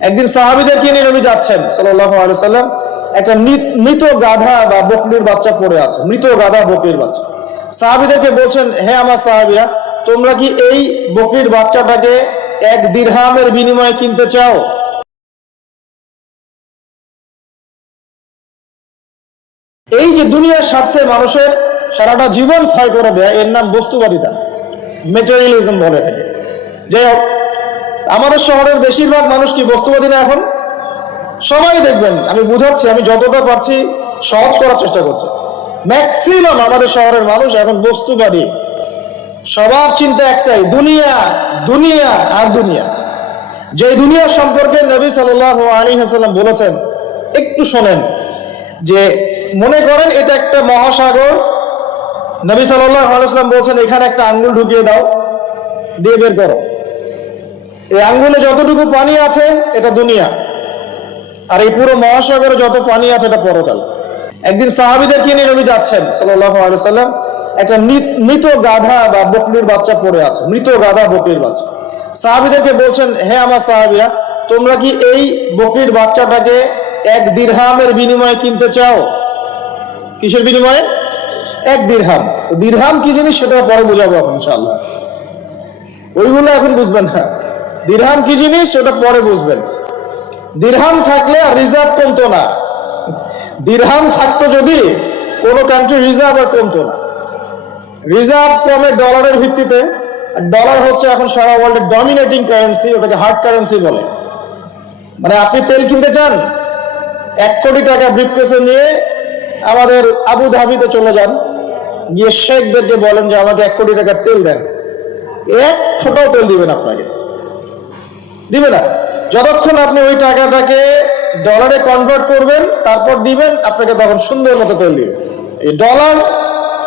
একদিন সাহাবিদেরকে নিয়ে নবী যাচ্ছেন? সাল্লাম একটা মৃত- গাধা বা বকরির বাচ্চা পড়ে আছে। মৃত গাধা, বকরির বাচ্চা। সাহাবিদেরকে বলছেন, হে আমার সাহাবিরা, তোমরা কি এই বকরির বাচ্চাটাকে এক দিরহামের বিনিময়ে কিনতে চাও? এই যে দুনিয়ার স্বার্থে মানুষের সারাটা জীবন ক্ষয় করে দেয়, এর নাম বস্তুবাদিতা মেটেরিয়ালিজম বলে এটাকে। যাই হোক আমাদের শহরের বেশিরভাগ মানুষ কি বস্তুবাদী না এখন? সবাই দেখবেন, আমি বুঝাচ্ছি, আমি যতটা পারছি সহজ করার চেষ্টা করছি। ম্যাক্সিমাম আমাদের শহরের মানুষ এখন বস্তুবাদী। সবার চিন্তা একটাই, দুনিয়া দুনিয়া আর দুনিয়া। যে দুনিয়া সম্পর্কে নবী সাল্লাহ আলী হাসাল্লাম বলেছেন, একটু শোনেন, যে মনে করেন এটা একটা মহাসাগর। নবী সাল্লাহ বলছেন, এখানে একটা আঙ্গুল ঢুকিয়ে দাও, দিয়ে বের করো। এই আঙ্গুলে যতটুকু পানি আছে, এটা দুনিয়া। আর এই পুরো মহাসাগরে যত পানি আছে, এটা পরকাল। একদিন সাহাবিদেরকে নিয়ে নবী যাচ্ছেন? সাল্লাহ একটা মৃত- গাধা বা বকরির বাচ্চা পড়ে আছে। মৃত গাধা, বকরির বাচ্চা। সাহাবিদেরকে বলছেন, হে আমার সাহাবিরা, তোমরা কি এই বকরির বাচ্চাটাকে এক দিরহামের বিনিময়ে কিনতে চাও? কিসের বিনিময়ে? এক দিরহাম। দিরহাম কি জিনিস? সেটা পরে বোঝাবো এখন ইনশাআল্লাহ। ওইগুলো এখন বুঝবেন না। দিরহাম কি জিনিস? সেটা পরে বুঝবেন। দিরহাম থাকলে আর রিজার্ভ কমতো না। দিরহাম থাকতো যদি কোনো কান্ট্রি রিজার্ভ আর কমতো না। রিজার্ভ কমে ডলারের ভিত্তিতে ডলার হচ্ছে এখন সারা ওয়ার্ল্ডের ডমিনেটিং কারেন্সি ওটাকে হার্ড কারেন্সি বলে। মানে আপনি তেল কিনতে চান, এক কোটি টাকা ব্রিফকেসে নিয়ে আমাদের আবু ধাবিতে চলে যান। গিয়ে শেখদেরকে বলেন যে, আমাকে এক কোটি টাকার তেল দেন। এক ফোটাও তেল দিবেন আপনাকে। দিবে না। যতক্ষণ আপনি ওই টাকাটাকে ডলারে কনভার্ট করবেন, তারপর দিবেন, আপনাকে তখন সুন্দর মতো তেল দিবে। এই dollar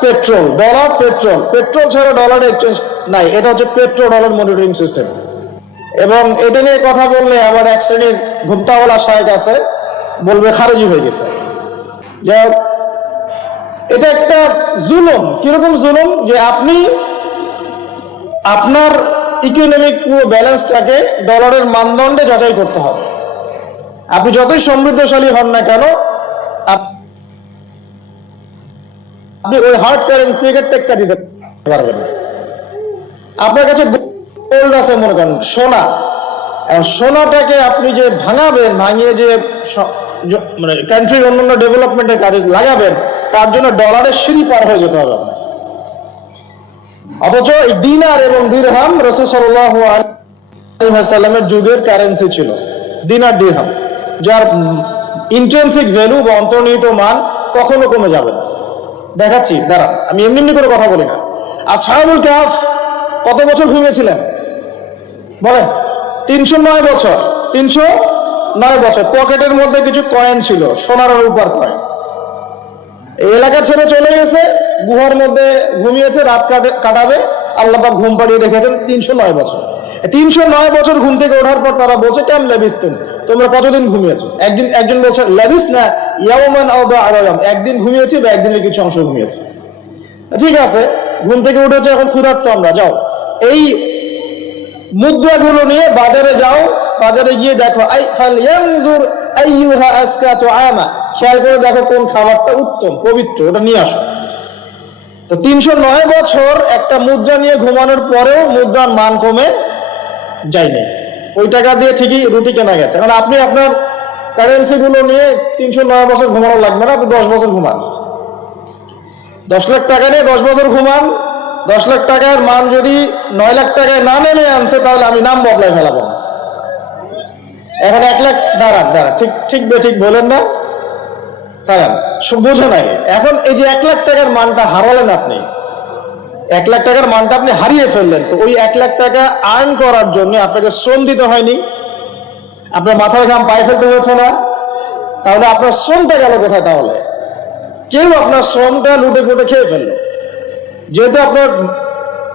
petrol dollar petrol petrol ছাড়া ডলার এক্সচেঞ্জ নাই, এটা হচ্ছে পেট্রো ডলার মনিটরিং সিস্টেম এবং এটা নিয়ে কথা বললে আমার এক শ্রেণির ঘুমটাওয়ালা সাহেব আছে, বলবে খারেজি হয়ে গেছে। যাই এটা একটা জুলুম, কীরকম জুলুম? যে আপনি আপনার ইকোনমিক পুরো ব্যালেন্সটাকে ডলারের মানদণ্ডে যাচাই করতে হবে। আপনি যতই সমৃদ্ধশালী হন না কেন আপনি ওই হার্ড কারেন্সিকে টেক্কা দিতে পারবেন আপনার কাছে গোল্ড আছে মনে করেন, সোনা। সোনাটাকে আপনি যে ভাঙাবেন, ভাঙিয়ে যে মানে কান্ট্রির অন্যান্য ডেভেলপমেন্টের কাজে লাগাবেন, তার জন্য ডলারের সিঁড়ি পার হয়ে যেতে হবে আপনার অথচ এই দিনার এবং দিরহাম রসুল সাল্লামের যুগের কারেন্সি ছিল, দিনার দিরহাম, যার ইন্টেন্সিক ভ্যালু বা অন্তর্নিহিত মান কখনো কমে যাবে না। দেখাচ্ছি দাঁড়া আমি এমনি এমনি করে কথা বলি না। আর সাহাবুল কাহাফ কত বছর ঘুমিয়েছিলেন? বলেন, তিনশো নয় বছর, তিনশো নয় বছর, পকেটের মধ্যে কিছু কয়েন ছিল, সোনার রূপার কয়েন এলাকা ছেড়ে চলে গেছে, গুহার মধ্যে ঘুমিয়েছে, রাত কাটে- কাটাবে, আল্লাপাক ঘুম পাড়িয়ে রেখেছেন তিনশো নয় বছর। তিনশো নয় বছর ঘুম থেকে ওঠার পর তারা বলছে, কেন লেবিস তুমি তোমরা কতদিন ঘুমিয়েছো? একদিন একজন বলছে, লেবিস না বা আরায়াম, একদিন ঘুমিয়েছি বা একদিনের কিছু অংশ ঘুমিয়েছি। ঠিক আছে, ঘুম থেকে উঠেছে এখন ক্ষুধার্ত আমরা, যাও। এই মুদ্রাগুলো নিয়ে বাজারে যাও, বাজারে গিয়ে দেখো, আই, ফাল ইয়ানজুর আইয়ুহা আসকাতু আমা খেয়াল করে দেখো কোন খাবারটা উত্তম, পবিত্র, ওটা নিয়ে আসো। তো তিনশো নয় বছর একটা মুদ্রা নিয়ে ঘুমানোর পরেও মুদ্রার মান কমে যায়নি। ওই টাকা দিয়ে ঠিকই রুটি কেনা গেছে। কারণ আপনি আপনার কারেন্সি গুলো নিয়ে তিনশো নয় বছর ঘুমানো লাগবে না, আপনি দশ বছর ঘুমান। দশ লাখ টাকা নিয়ে দশ বছর ঘুমান, দশ লাখ টাকার মান যদি নয় লাখ টাকায় না নেমে আনছে, তাহলে আমি নাম বদলাই ফেলাবো। এখন এক লাখ, দাঁড়ান দাঁড়ান, ঠিক ঠিক বে, ঠিক বলেন না। সু- বোঝো নাই। এখন এই যে এক লাখ টাকার মানটা হারালেন আপনি, এক লাখ টাকার মানটা আপনি হারিয়ে ফেললেন, তো ওই এক লাখ টাকা আর্ন করার জন্য আপনাকে শ্রম দিতে হয়নি। আপনার মাথার ঘাম পায়ে ফেলতে হয়েছে না? তাহলে আপনার শ্রমটা গেল কোথায় তাহলে? কেউ আপনার শ্রমটা লুটে পুটে খেয়ে ফেলল। যেহেতু আপনার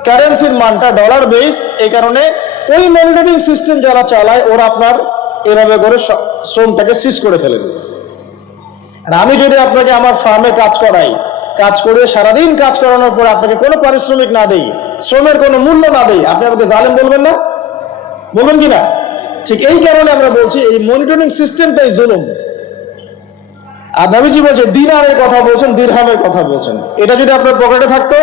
কারেন্সির মানটা ডলার বেসড এই কারণে ওই মনিটরিং সিস্টেম যারা চালায়, ওরা আপনার এভাবে করে শ্রমটাকে সিজ করে ফেলে দেবে আর আমি যদি আপনাকে আমার ফার্মে কাজ করাই, কাজ করে সারাদিন কাজ করানোর পর আপনাকে কোনো পারিশ্রমিক না দেই, শ্রমের কোনো মূল্য না দেই, আপনি আমাকে জালেম বলবেন না? বলবেন কি না? ঠিক এই কারণে আমরা বলছি এই মনিটরিং সিস্টেমটাই জুলুম। আর নবীজি বলছে, দিনারের কথা বলছেন, দিরহামের কথা বলছেন। এটা যদি আপনার পকেটে থাকতো,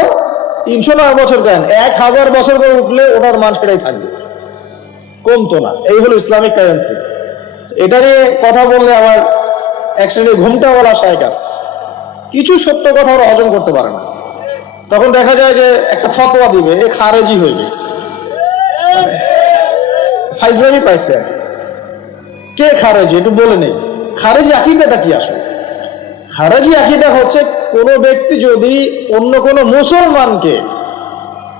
তিনশো নয় বছর কেন? এক হাজার বছর করে উঠলে ওটার মান সেটাই থাকবে। কমতো না। এই হলো ইসলামিক কারেন্সি এটা নিয়ে কথা বললে আমার এক শ্রেণির ঘুমটাওয়ালা শায়ক আছে। কিছু সত্য কথা ওরা হজম করতে পারে না। তখন দেখা যায় যে একটা ফতোয়া দিবে, এ খারেজি হয়ে গেছে। ফাইজলামি পাইছে। কে খারেজি? একটু বলে নেই। খারেজি আকিদাটা কি আসলে? খারেজি আকিদা হচ্ছে কোন ব্যক্তি যদি অন্য কোন মুসলমানকে,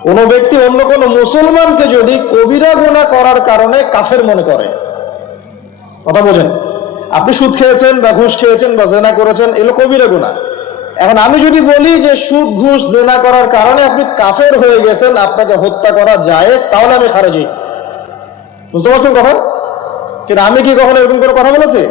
কোন ব্যক্তি অন্য কোন মুসলমানকে যদি কবিরা গোনা করার কারণে কাফের মনে করে। কথা বোঝেন? আপনি সুদ খেয়েছেন বা ঘুষ খেয়েছেন বা জেনা করেছেন, এগুলো কবিরা গুণা এখন আমি যদি বলি যে সুদ, ঘুষ, জেনা করার কারণে আপনি কাফের হয়ে গেছেন, আপনাকে হত্যা করা জায়েজ, তাহলে আমি খারেজি। বুঝতে পারছেন কথা? কিন্তু আমি কি কখনো এরকম করে কথা বলেছি?